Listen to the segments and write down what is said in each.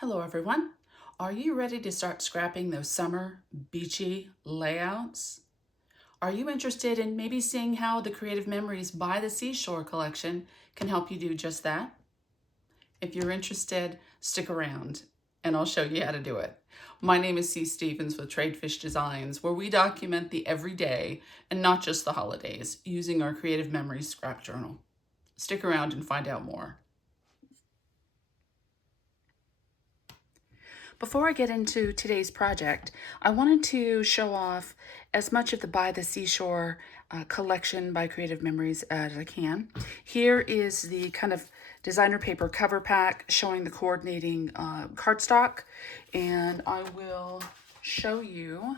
Hello everyone. Are you ready to start scrapping those summer beachy layouts? Are you interested in maybe seeing how the Creative Memories by the Seashore collection can help you do just that? If you're interested, stick around and I'll show you how to do it. My name is C. Stevens with Tradefish Designs, where we document the everyday and not just the holidays using our Creative Memories scrap journal. Stick around and find out more. Before I get into today's project, I wanted to show off as much of the By the Seashore collection by Creative Memories as I can. Here is the kind of designer paper cover pack showing the coordinating cardstock, and I will show you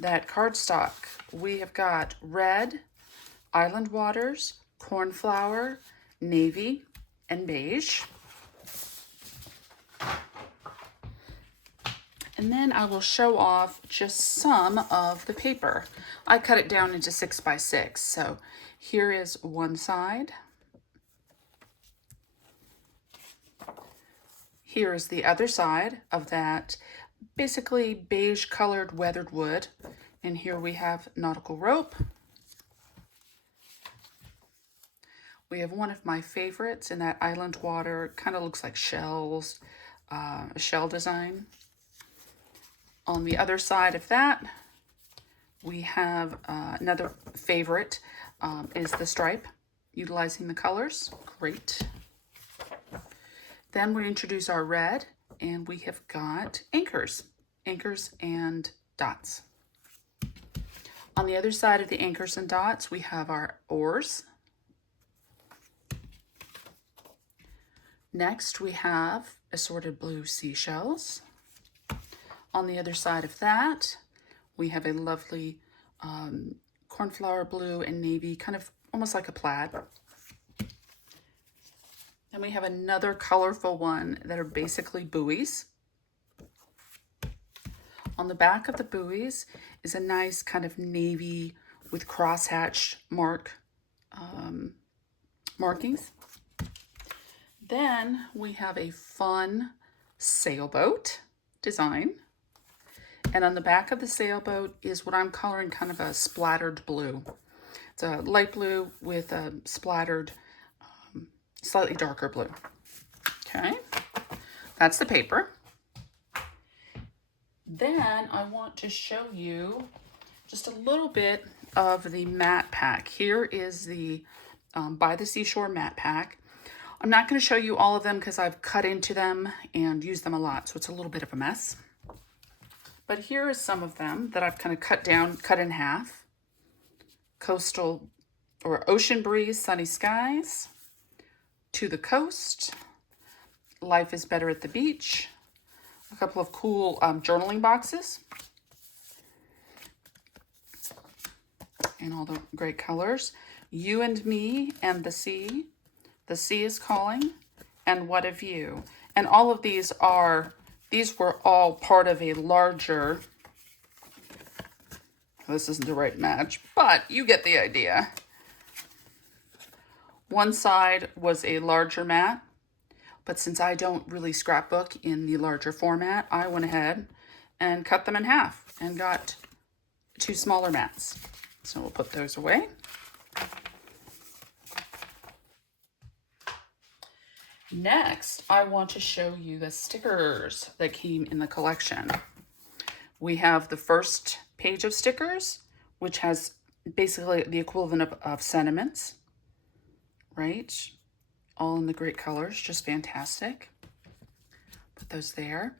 that cardstock. We have got red, island waters, cornflower, navy, and beige. And then I will show off just some of the paper. I cut it down into 6 by 6. So here is one side. Here is the other side of that basically beige colored weathered wood. And here we have nautical rope. We have one of my favorites in that island water. Kind of looks like shells, a shell design. On the other side of that, we have another favorite is the stripe, utilizing the colors. Great. Then we introduce our red, and we have got anchors and dots. On the other side of the anchors and dots, we have our oars. Next, we have assorted blue seashells. On the other side of that, we have a lovely cornflower blue and navy, kind of almost like a plaid. And we have another colorful one that are basically buoys. On the back of the buoys is a nice kind of navy with crosshatch markings. Then we have a fun sailboat design. And on the back of the sailboat is what I'm coloring kind of a splattered blue. It's a light blue with a splattered, slightly darker blue. Okay, that's the paper. Then I want to show you just a little bit of the matte pack. Here is the By the Seashore matte pack. I'm not going to show you all of them because I've cut into them and used them a lot, so it's a little bit of a mess. But here are some of them that I've kind of cut in half. Coastal or ocean breeze, sunny skies, to the coast, life is better at the beach, a couple of cool journaling boxes, and all the great colors. You and me and the sea is calling, and what of you? And all of these were all part of a larger, this isn't the right match, but you get the idea. One side was a larger mat, but since I don't really scrapbook in the larger format, I went ahead and cut them in half and got 2 smaller mats. So we'll put those away. Next, I want to show you the stickers that came in the collection. We have the first page of stickers, which has basically the equivalent of sentiments, right? All in the great colors, just fantastic. Put those there.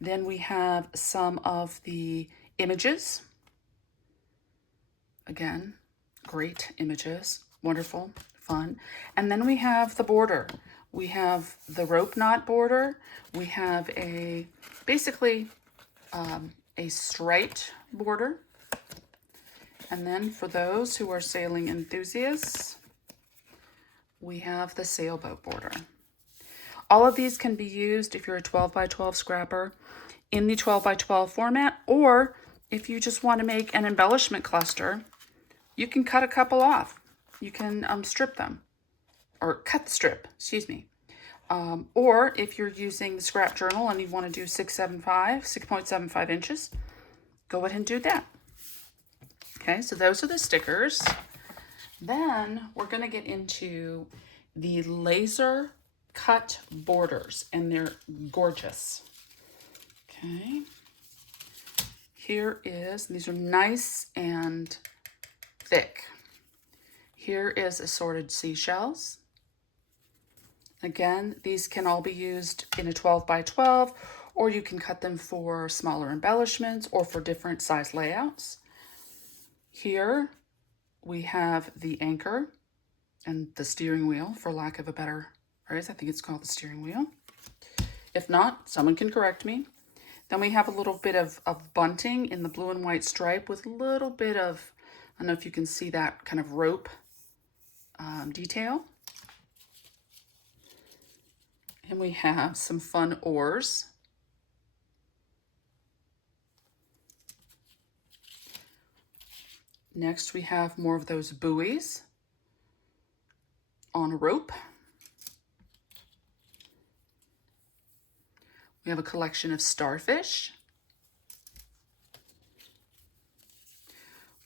Then we have some of the images. Again, great images, wonderful, fun. And then we have the border. We have the rope knot border. We have basically a striped border. And then for those who are sailing enthusiasts, we have the sailboat border. All of these can be used if you're a 12 by 12 scrapper in the 12 by 12 format, or if you just want to make an embellishment cluster, you can cut a couple off. You can strip them. Or cut the strip, excuse me. Or if you're using the scrap journal and you want to do 6.75 inches, go ahead and do that. Okay, so those are the stickers. Then we're going to get into the laser cut borders, and they're gorgeous. Okay, these are nice and thick. Here is assorted seashells. Again, these can all be used in a 12 by 12, or you can cut them for smaller embellishments or for different size layouts. Here we have the anchor and the steering wheel, for lack of a better phrase. I think it's called the steering wheel. If not, someone can correct me. Then we have a little bit of bunting in the blue and white stripe with a little bit of, I don't know if you can see that kind of rope detail. And we have some fun oars. Next, we have more of those buoys on a rope. We have a collection of starfish.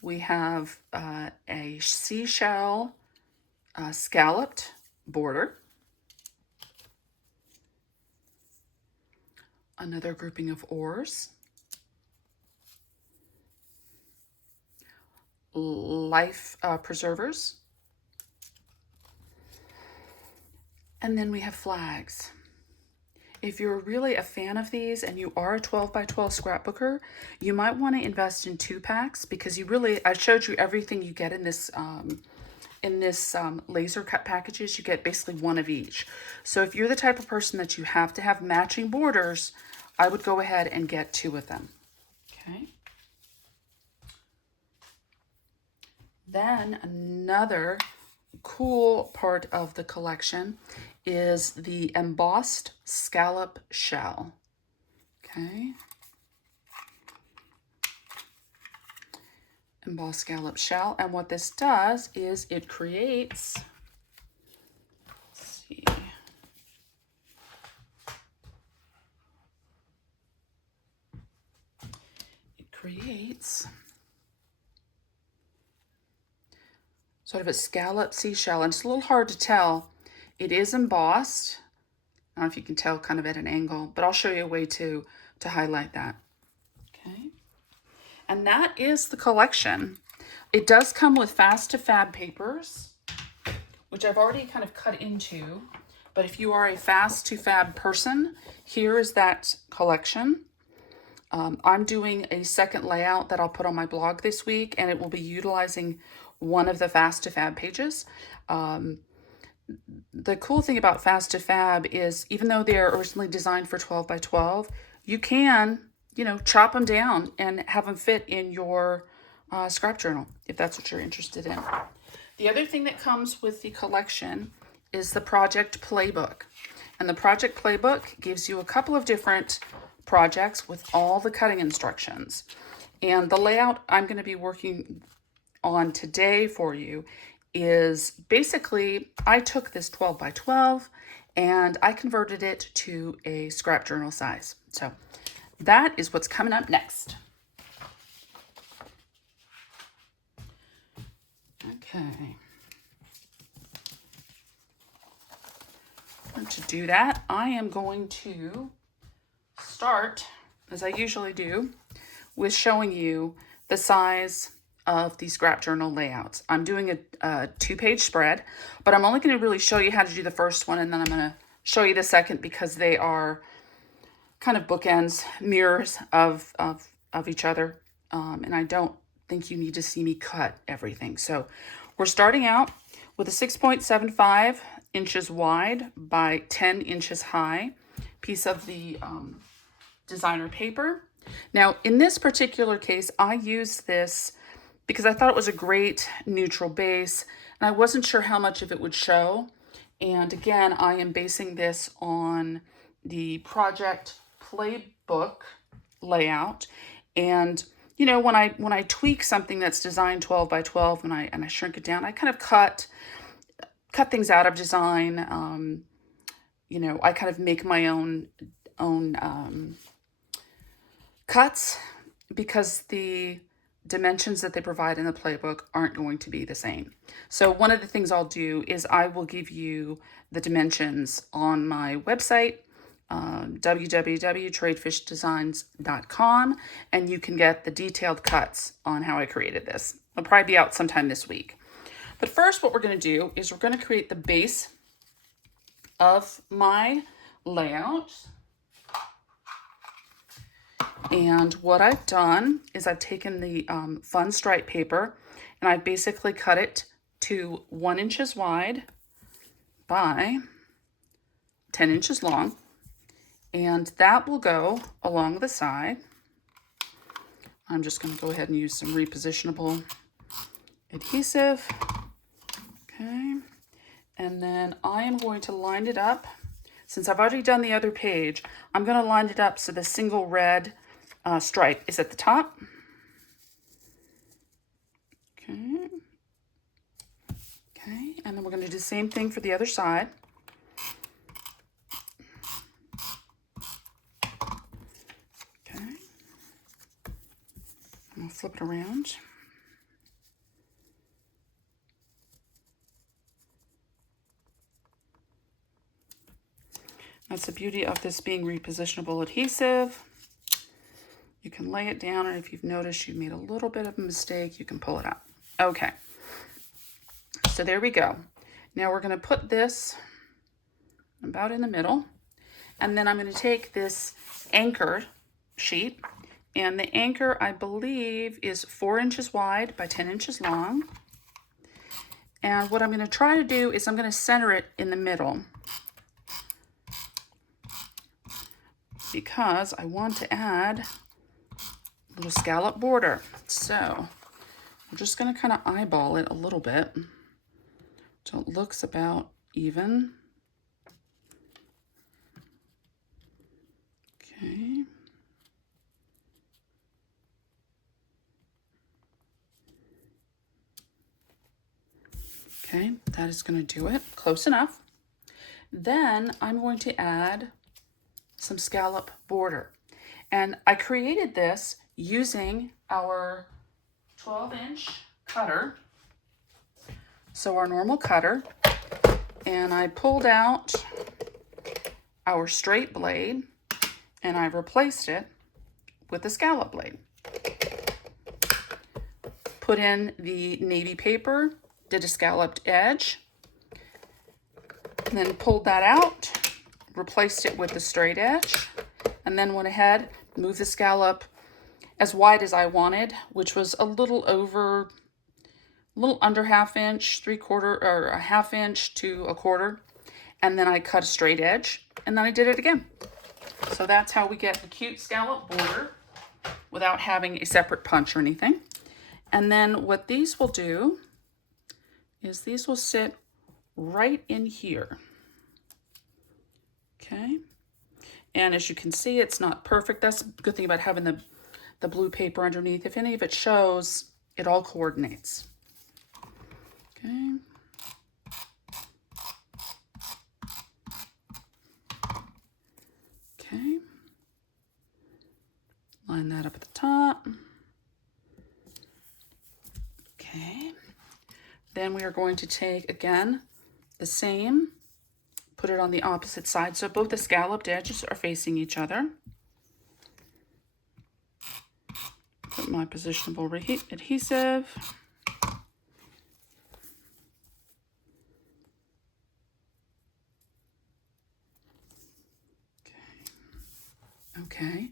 We have a seashell scalloped border. Another grouping of oars. Life preservers. And then we have flags. If you're really a fan of these and you are a 12 by 12 scrapbooker, you might want to invest in 2 packs, because I showed you everything you get in this laser cut packages. You get basically 1 of each. So if you're the type of person that you have to have matching borders, I would go ahead and get 2 of them. Okay. Then another cool part of the collection is the embossed scallop shell. Okay. Embossed scallop shell. And what this does is it creates, let's see, sort of a scallop seashell, and it's a little hard to tell. It is embossed. I don't know if you can tell kind of at an angle, but I'll show you a way to highlight that. Okay. And that is the collection. It does come with fast to fab papers, which I've already kind of cut into, but if you are a fast to fab person, here is that collection. I'm doing a second layout that I'll put on my blog this week, and it will be utilizing one of the fast to fab pages. The cool thing about fast to fab is, even though they're originally designed for 12 by 12, you can, chop them down and have them fit in your scrap journal, if that's what you're interested in. The other thing that comes with the collection is the project playbook. And the project playbook gives you a couple of different projects with all the cutting instructions. And the layout I'm going to be working on today for you is basically, I took this 12 by 12 and I converted it to a scrap journal size. So that is what's coming up next. Okay. And to do that, I am going to start, as I usually do, with showing you the size of the scrap journal layouts. I'm doing a 2-page spread, but I'm only going to really show you how to do the first one, and then I'm going to show you the second, because they are kind of bookends, mirrors of each other, and I don't think you need to see me cut everything. So we're starting out with a 6.75 inches wide by 10 inches high piece of the designer paper. Now, in this particular case, I used this because I thought it was a great neutral base, and I wasn't sure how much of it would show. And again, I am basing this on the project playbook layout. And when I tweak something that's designed 12 by 12 and I shrink it down, I kind of cut things out of design, you know, I kind of make my own cuts because the dimensions that they provide in the playbook aren't going to be the same. So one of the things I'll do is I will give you the dimensions on my website, www.tradefishdesigns.com, and you can get the detailed cuts on how I created this. It'll probably be out sometime this week. But first, what we're going to do is we're going to create the base of my layout. And what I've done is I've taken the fun stripe paper and I've basically cut it to 1 inch wide by 10 inches long. And that will go along the side. I'm just going to go ahead and use some repositionable adhesive. Okay. And then I am going to line it up. Since I've already done the other page, I'm going to line it up so the single red stripe is at the top. Okay. Okay, and then we're going to do the same thing for the other side. Okay. I'm going to flip it around. That's the beauty of this being repositionable adhesive. You can lay it down, and if you've noticed you made a little bit of a mistake, you can pull it out. Okay, so there we go. Now we're going to put this about in the middle, and then I'm going to take this anchor sheet, and the anchor, I believe, is 4 inches wide by 10 inches long. And what I'm going to try to do is I'm going to center it in the middle, because I want to add a little scallop border. So we're just going to kind of eyeball it a little bit so it looks about even. Okay. Okay, that is going to do it. Close enough. Then I'm going to add some scallop border. And I created this using our 12-inch cutter. So our normal cutter. And I pulled out our straight blade and I replaced it with the scallop blade. Put in the navy paper, did a scalloped edge, and then pulled that out, replaced it with the straight edge, and then went ahead, moved the scallop as wide as I wanted, which was a little under 1/2 inch, 3/4, or a 1/2 inch to 1/4. And then I cut a straight edge, and then I did it again. So that's how we get the cute scallop border without having a separate punch or anything. And then what these will do is these will sit right in here. Okay. And as you can see, it's not perfect. That's the good thing about having the blue paper underneath. If any of it shows, it all coordinates. Okay. Okay. Line that up at the top. Okay. Then we are going to take, again, the same, put it on the opposite side, so both the scalloped edges are facing each other. Put my positionable adhesive. Okay.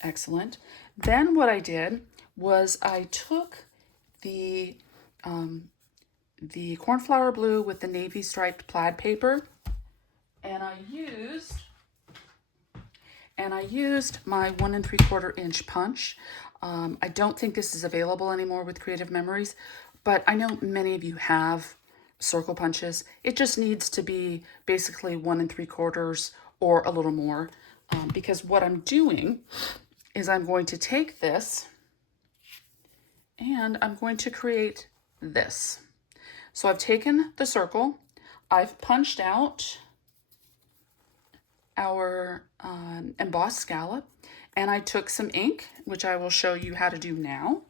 Excellent. Then what I did was I took the cornflower blue with the navy striped plaid paper, and I used my 1 3/4 inch punch. I don't think this is available anymore with Creative Memories, but I know many of you have circle punches. It just needs to be basically 1 3/4 or a little more, because what I'm doing is I'm going to take this and I'm going to create this. So I've taken the circle, I've punched out our embossed scallop, and I took some ink, which I will show you how to do now,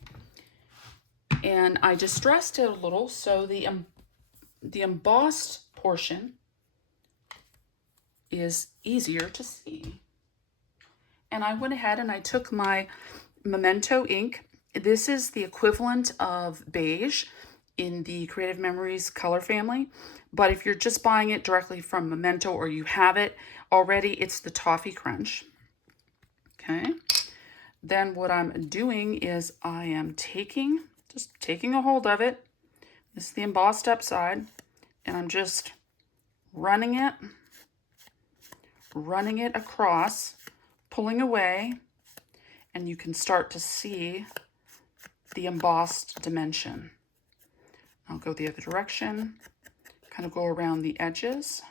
and I distressed it a little so the embossed portion is easier to see. And I went ahead and I took my Memento ink. This is the equivalent of beige in the Creative Memories color family, but if you're just buying it directly from Memento or you have it already, it's the Toffee Crunch. Okay, then what I'm doing is I am just taking a hold of it. This is the embossed up side, and I'm just running it across, pulling away, and you can start to see the embossed dimension. I'll go the other direction, kind of go around the edges,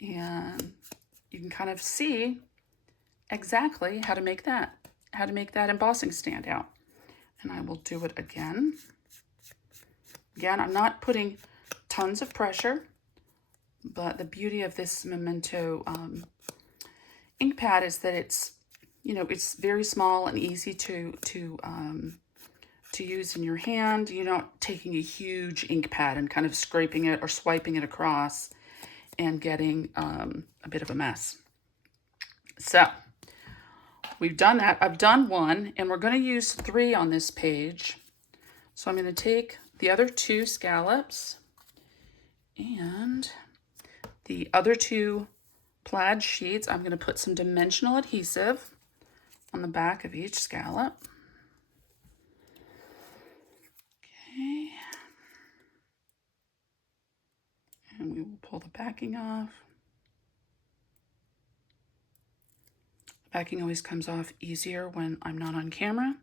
and you can kind of see exactly how to make that embossing stand out. And I will do it again. Again, I'm not putting tons of pressure, but the beauty of this Memento ink pad is that it's, you know, it's very small and easy to use in your hand. You're not taking a huge ink pad and kind of scraping it or swiping it across and getting a bit of a mess. So we've done that. I've done one, and we're going to use 3 on this page. So I'm going to take the other 2 scallops and the other 2 plaid sheets. I'm going to put some dimensional adhesive on the back of each scallop. Okay. And we will pull the backing off. Backing always comes off easier when I'm not on camera.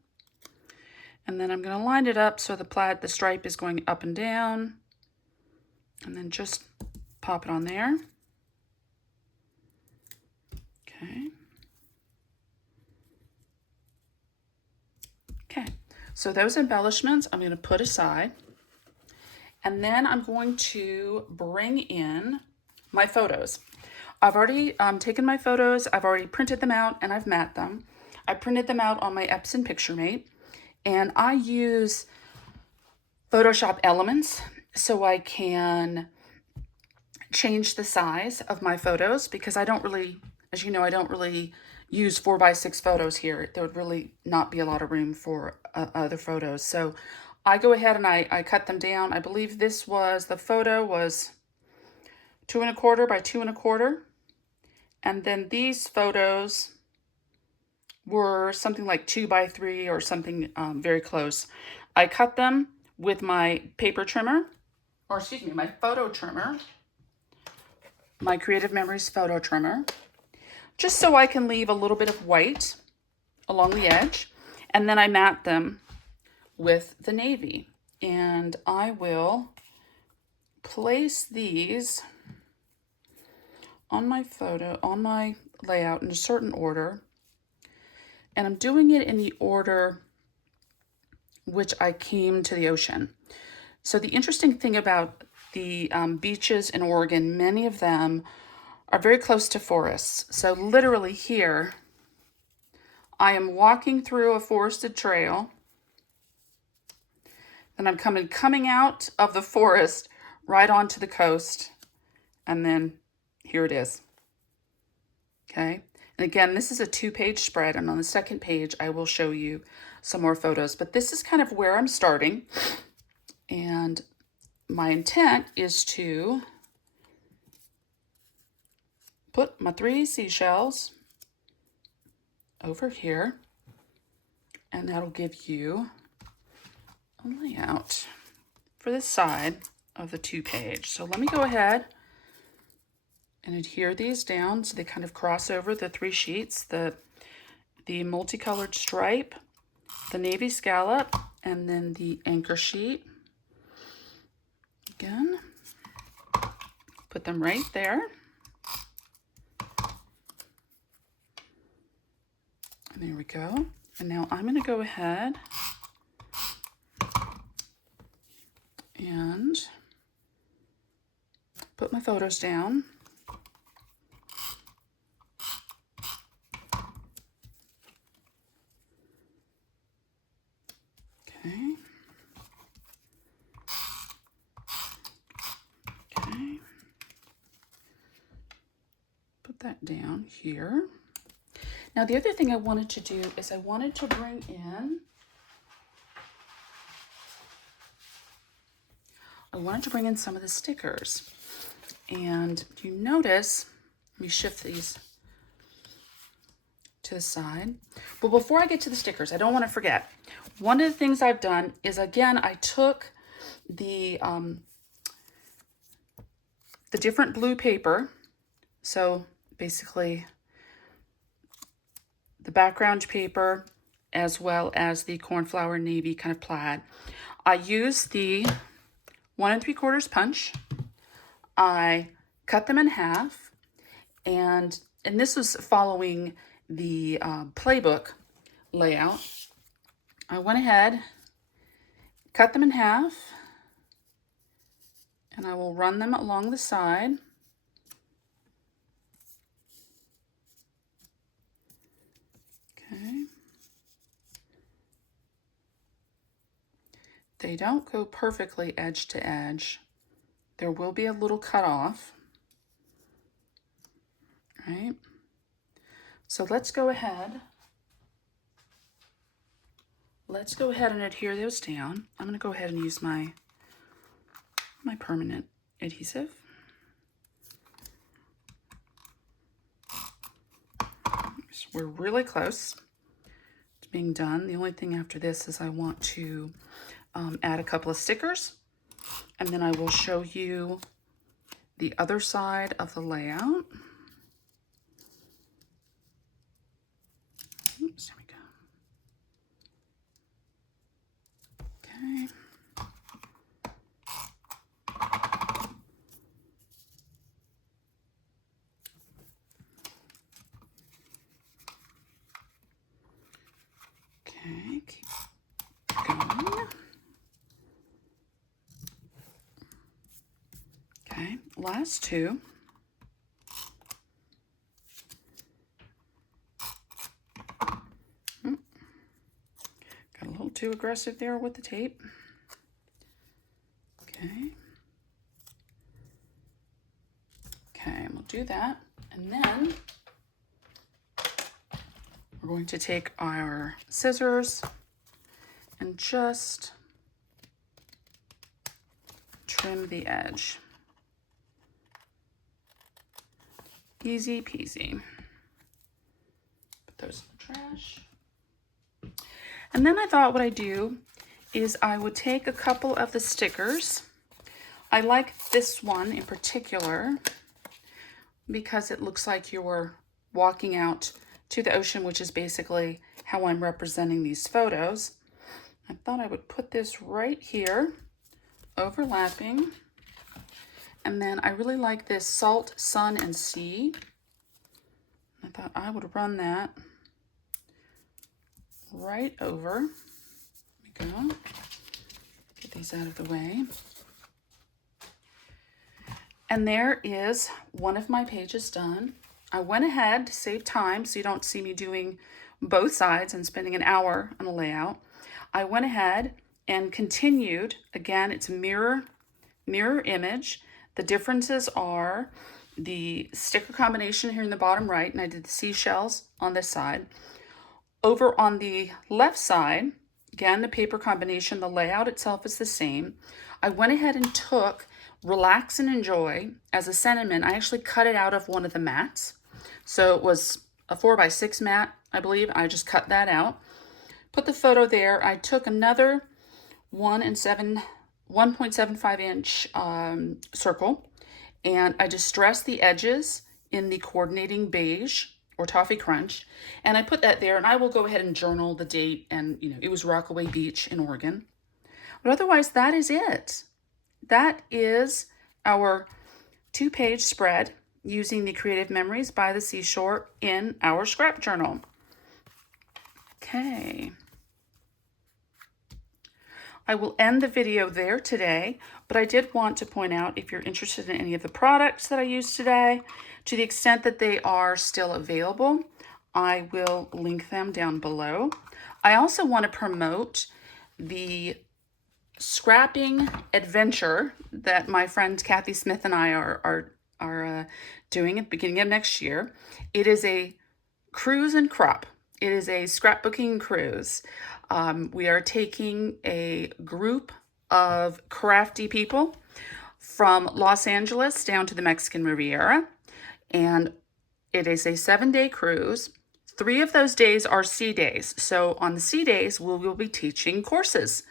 And then I'm going to line it up so the stripe is going up and down. And then just pop it on there. Okay. Okay, so those embellishments I'm going to put aside. And then I'm going to bring in my photos. I've already taken my photos, I've already printed them out, and I've matte them. I printed them out on my Epson PictureMate, and I use Photoshop Elements so I can change the size of my photos, because I don't really, as you know, I don't really use 4x6 photos here. There would really not be a lot of room for other photos. So I go ahead and I cut them down. I believe the photo was 2 1/4 by 2 1/4. And then these photos were something like 2 by 3 or something very close. I cut them with my paper trimmer, or excuse me, my photo trimmer, my Creative Memories photo trimmer, just so I can leave a little bit of white along the edge. And then I matte them with the navy. And I will place these on my layout in a certain order. And I'm doing it in the order which I came to the ocean. So the interesting thing about the beaches in Oregon, many of them are very close to forests. So literally here, I am walking through a forested trail, and I'm coming out of the forest right onto the coast, and then here it is. Okay, and again, this is a 2-page spread, and on the second page, I will show you some more photos, but this is kind of where I'm starting, and my intent is to put my 3 seashells over here, and that'll give you a layout for this side of the 2-page. So let me go ahead and adhere these down so they kind of cross over the 3 sheets, the multicolored stripe, the navy scallop, and then the anchor sheet. Again, put them right there. And there we go. And now I'm going to go ahead and my photos down. Okay. Okay. Put that down here. Now the other thing I wanted to do is I wanted to bring in, some of the stickers. And you notice, let me shift these to the side. But before I get to the stickers, I don't want to forget, one of the things I've done is, again, I took the different blue paper. So basically the background paper as well as the cornflower navy kind of plaid. I used the 1 3/4 punch. I cut them in half, and this was following the playbook layout. I went ahead, cut them in half, and I will run them along the side. Okay. They don't go perfectly edge to edge. There will be a little cut off, right? So let's go ahead. Let's go ahead and adhere those down. I'm going to go ahead and use my permanent adhesive. So we're really close to being done. The only thing after this is I want to add a couple of stickers, and then I will show you the other side of the layout. Oops, there we go. Okay. Okay, keep going. Okay, last two. Got a little too aggressive there with the tape. Okay. Okay, we'll do that. And then we're going to take our scissors and just trim the edge. Easy peasy. Put those in the trash. And then I thought what I'd do is I would take a couple of the stickers. I like this one in particular because it looks like you're walking out to the ocean, which is basically how I'm representing these photos. I thought I would put this right here, overlapping. And then I really like this salt, sun, and sea. I thought I would run that right over. There we go. Get these out of the way. And there is one of my pages done. I went ahead to save time so you don't see me doing both sides and spending an hour on a layout. I went ahead and continued. Again, it's a mirror image. The differences are the sticker combination here in the bottom right, and I did the seashells on this side. Over on the left side, again, the paper combination, the layout itself is the same. I went ahead and took Relax and Enjoy as a sentiment. I actually cut it out of one of the mats. So it was a 4x6 mat, I believe. I just cut that out. Put the photo there. I took another 1.75 inch circle, and I distressed the edges in the coordinating beige or toffee crunch, and I put that there, and I will go ahead and journal the date, and it was Rockaway Beach in Oregon. But otherwise, that is it. That is our 2-page spread using the Creative Memories by the Seashore in our scrap journal. Okay. I will end the video there today, but I did want to point out, if you're interested in any of the products that I used today, to the extent that they are still available, I will link them down below. I also want to promote the scrapping adventure that my friend Kathy Smith and I are doing at the beginning of next year. It is a cruise and crop. It is a scrapbooking cruise. We are taking a group of crafty people from Los Angeles down to the Mexican Riviera, and it is a 7-day cruise. 3 of those days are sea days. So on the sea days, we will be teaching courses,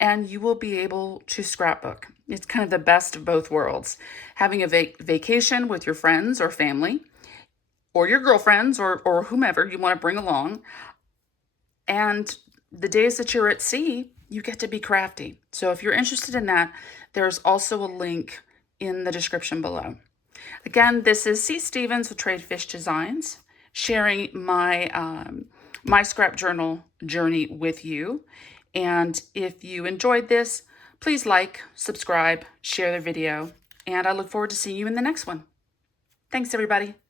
and you will be able to scrapbook. It's kind of the best of both worlds. Having a vacation with your friends or family, or your girlfriends, or whomever you want to bring along. And the days that you're at sea, you get to be crafty. So if you're interested in that, there's also a link in the description below. Again, this is C. Stevens with Trade Fish Designs, sharing my my scrap journal journey with you. And if you enjoyed this, please like, subscribe, share the video, and I look forward to seeing you in the next one. Thanks, everybody.